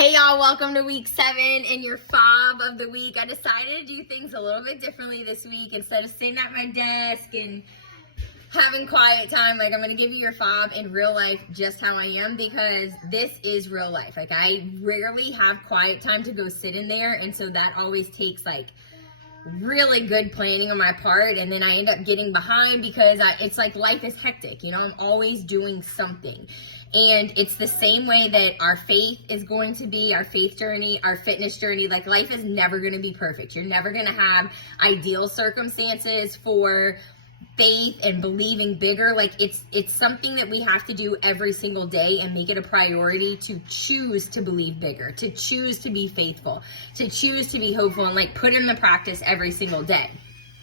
Hey y'all, welcome to week 7 and your fob of the week. I decided to do things a little bit differently this week. Instead of sitting at my desk and having quiet time, like I'm going to give you your fob in real life just how I am, because this is real life. Like I rarely have quiet time to go sit in there, and so that always takes like really good planning on my part, and then I end up getting behind because it's like life is hectic, you know. I'm always doing something. And it's the same way that our faith is going to be, our faith journey, our fitness journey. Like life is never going to be perfect. You're never going to have ideal circumstances for faith and believing bigger. Like it's something that we have to do every single day and make it a priority to choose to believe bigger, to choose to be faithful, to choose to be hopeful, and like put in the practice every single day.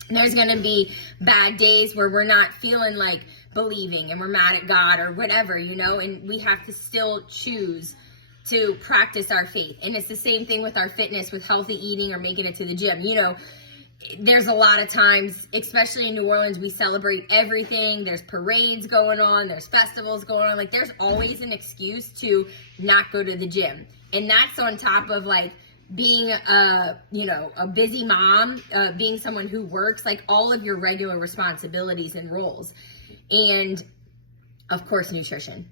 And there's going to be bad days where we're not feeling like believing and we're mad at God or whatever, you know, and we have to still choose to practice our faith. And it's the same thing with our fitness, with healthy eating or making it to the gym. You know, there's a lot of times, especially in New Orleans, we celebrate everything. There's parades going on, there's festivals going on. Like there's always an excuse to not go to the gym. And that's on top of like being a busy mom, being someone who works, like all of your regular responsibilities and roles. And of course, nutrition.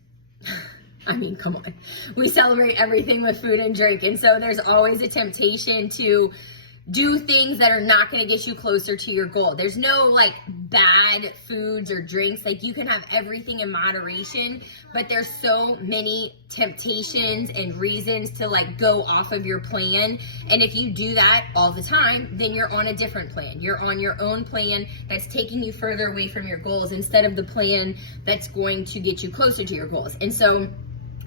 I mean, come on. We celebrate everything with food and drink. And so there's always a temptation to do things that are not going to get you closer to your goal. There's no like bad foods or drinks. Like you can have everything in moderation, but there's so many temptations and reasons to like go off of your plan. And if you do that all the time, then you're on a different plan. You're on your own plan that's taking you further away from your goals instead of the plan that's going to get you closer to your goals. And so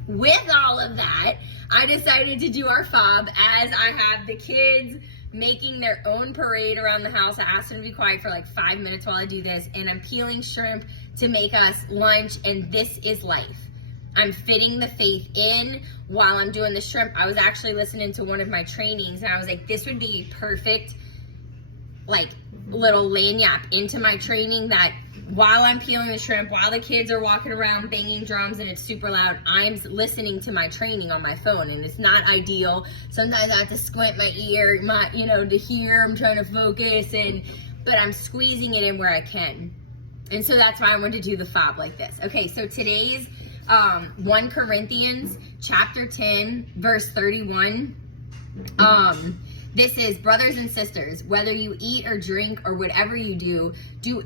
with all of that, I decided to do our fob as I have the kids making their own parade around the house. I asked them to be quiet for like 5 minutes while I do this, and I'm peeling shrimp to make us lunch, and this is life. I'm fitting the faith in while I'm doing the shrimp. I was actually listening to one of my trainings, and I was like, this would be a perfect like little lanyap into my training, that while I'm peeling the shrimp, while the kids are walking around banging drums and it's super loud, I'm listening to my training on my phone, and it's not ideal. Sometimes I have to squint my ear, to hear. I'm trying to focus, but I'm squeezing it in where I can. And so that's why I wanted to do the fob like this. Okay, so today's 1 Corinthians chapter 10, verse 31. This is, brothers and sisters, whether you eat or drink or whatever you do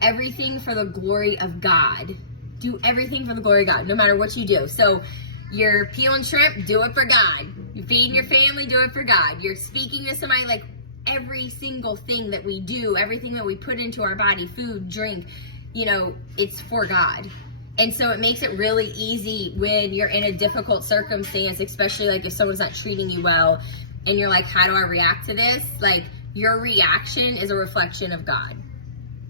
everything for the glory of God. Do everything for the glory of God, no matter what you do. So you're peeling shrimp, do it for God. You're feeding your family, do it for God. You're speaking to somebody, like every single thing that we do, everything that we put into our body, food, drink, it's for God. And so it makes it really easy when you're in a difficult circumstance, especially like if someone's not treating you well, and you're like, how do I react to this? Like, your reaction is a reflection of God.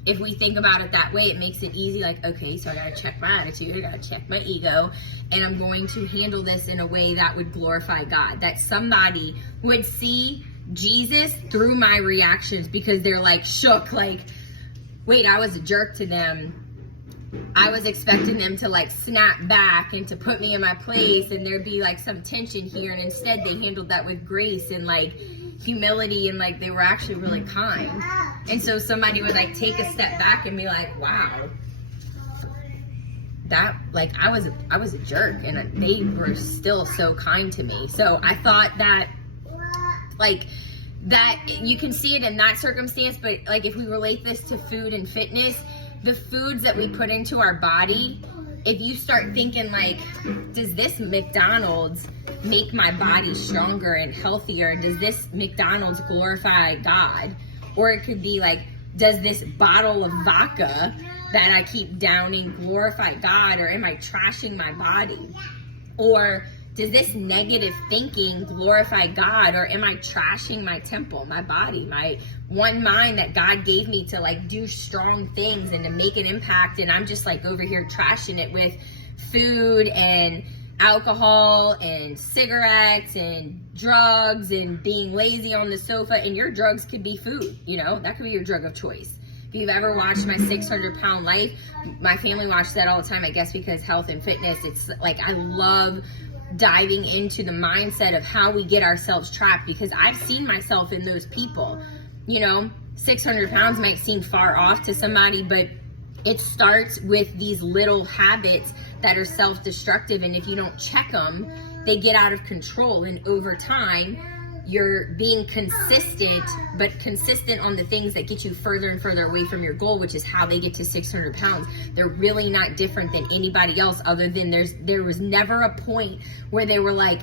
If we think about it that way, it makes it easy. Like, okay, so I gotta check my attitude, I gotta check my ego, and I'm going to handle this in a way that would glorify God. That somebody would see Jesus through my reactions, because they're like shook, like, wait, I was a jerk to them. I was expecting them to like snap back and to put me in my place, and there'd be like some tension here, and instead they handled that with grace and like humility, and like they were actually really kind. And so somebody would like take a step back and be like, wow, that like I was a jerk, and they were still so kind to me. So I thought that like that you can see it in that circumstance, but like if we relate this to food and fitness, the foods that we put into our body, if you start thinking like, does this McDonald's make my body stronger and healthier? Does this McDonald's glorify God? Or it could be like, does this bottle of vodka that I keep downing glorify God, or am I trashing my body? Or does this negative thinking glorify God, or am I trashing my temple, my body, my one mind that God gave me to like do strong things and to make an impact, and I'm just like over here trashing it with food and alcohol and cigarettes and drugs and being lazy on the sofa. And your drugs could be food, that could be your drug of choice. If you've ever watched my 600-pound life, my family watched that all the time, I guess because health and fitness, it's like I love diving into the mindset of how we get ourselves trapped, because I've seen myself in those people. 600 pounds might seem far off to somebody, but it starts with these little habits that are self-destructive, and if you don't check them, they get out of control, and over time you're being consistent, but consistent on the things that get you further and further away from your goal, which is how they get to 600 pounds. They're really not different than anybody else, other than there was never a point where they were like,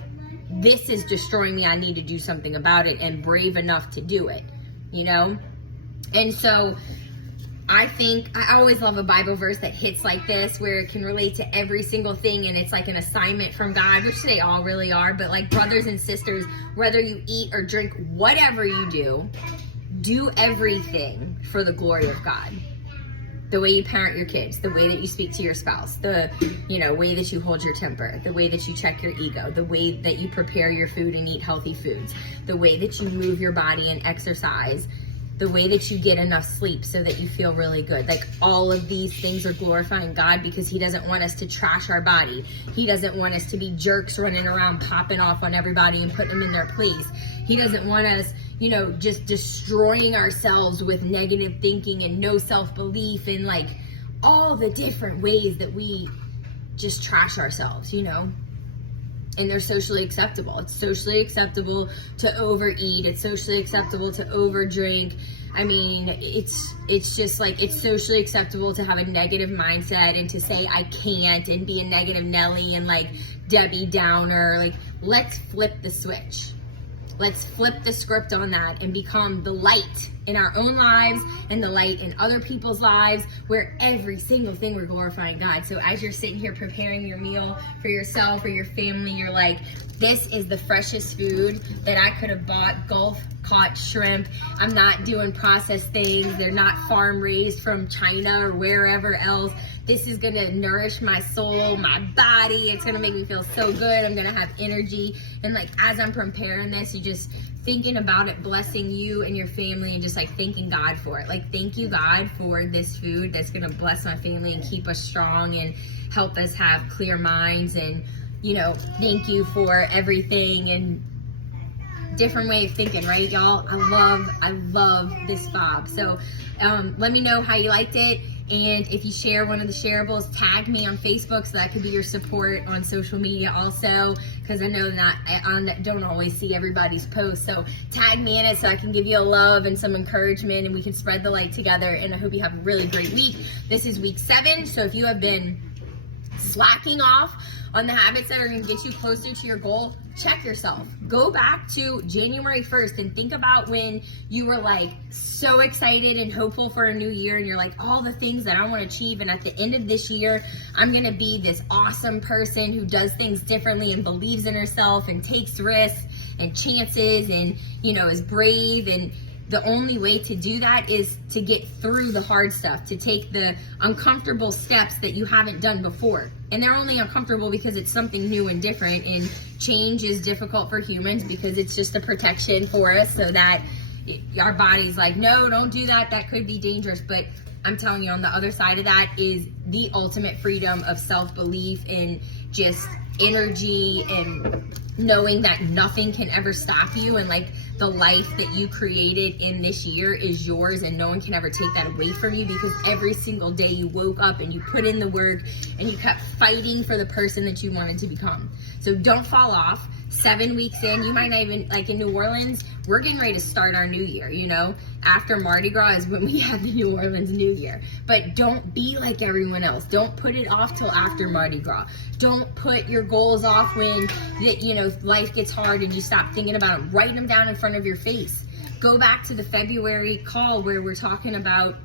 this is destroying me, I need to do something about it, and brave enough to do it, And so I always love a Bible verse that hits like this, where it can relate to every single thing, and it's like an assignment from God, which they all really are. But like, brothers and sisters, whether you eat or drink, whatever you do everything for the glory of God. The way you parent your kids, the way that you speak to your spouse, the way that you hold your temper, the way that you check your ego, the way that you prepare your food and eat healthy foods, the way that you move your body and exercise, the way that you get enough sleep so that you feel really good. Like, all of these things are glorifying God, because he doesn't want us to trash our body. He doesn't want us to be jerks running around popping off on everybody and putting them in their place. He doesn't want us, just destroying ourselves with negative thinking and no self-belief and like all the different ways that we just trash ourselves, And they're socially acceptable. It's socially acceptable to overeat. It's socially acceptable to overdrink. I mean, it's just like, it's socially acceptable to have a negative mindset and to say I can't and be a negative Nelly and like Debbie Downer. Like, let's flip the switch. Let's flip the script on that and become the light in our own lives and the light in other people's lives, where every single thing we're glorifying God. So as you're sitting here preparing your meal for yourself or your family, you're like, this is the freshest food that I could have bought, Gulf caught shrimp. I'm not doing processed things. They're not farm raised from China or wherever else. This is gonna nourish my soul, my body. It's gonna make me feel so good. I'm gonna have energy. And like, as I'm preparing this, you just thinking about it, blessing you and your family, and just like thanking God for it. Like, thank you, God, for this food that's gonna bless my family and keep us strong and help us have clear minds. And thank you for everything, and different way of thinking, right, y'all? I love this fob. So let me know how you liked it. And if you share one of the shareables, tag me on Facebook, so that could be your support on social media also, because I know that I don't always see everybody's posts. So tag me in it so I can give you a love and some encouragement, and we can spread the light together. And I hope you have a really great week. This is week 7. So if you have been slacking off on the habits that are going to get you closer to your goal, check yourself. Go back to January 1st and think about when you were like so excited and hopeful for a new year, and you're like, all the things that I want to achieve, and at the end of this year, I'm going to be this awesome person who does things differently and believes in herself and takes risks and chances and, is brave. And the only way to do that is to get through the hard stuff, to take the uncomfortable steps that you haven't done before. And they're only uncomfortable because it's something new and different, and change is difficult for humans because it's just a protection for us, so that our body's like, no, don't do that, that could be dangerous. But I'm telling you, on the other side of that is the ultimate freedom of self-belief and just energy and knowing that nothing can ever stop you, and like the life that you created in this year is yours, and no one can ever take that away from you, because every single day you woke up and you put in the work and you kept fighting for the person that you wanted to become. So don't fall off. 7 weeks in, you might not even, like in New Orleans, we're getting ready to start our new year, after Mardi Gras is when we have the New Orleans New Year. But don't be like everyone else. Don't put it off till after Mardi Gras. Don't put your goals off when life gets hard and you stop thinking about them. Write them down in front of your face. Go back to the February call where we're talking about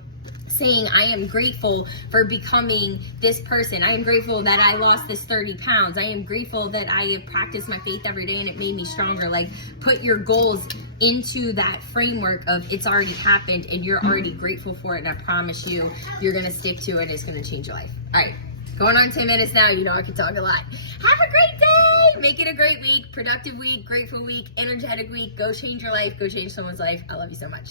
saying, I am grateful for becoming this person. I am grateful that I lost this 30 pounds. I am grateful that I have practiced my faith every day and it made me stronger. Like, put your goals into that framework of it's already happened and you're already grateful for it. And I promise you, you're going to stick to it. It's going to change your life. All right. Going on 10 minutes now. I can talk a lot. Have a great day. Make it a great week, productive week, grateful week, energetic week. Go change your life. Go change someone's life. I love you so much.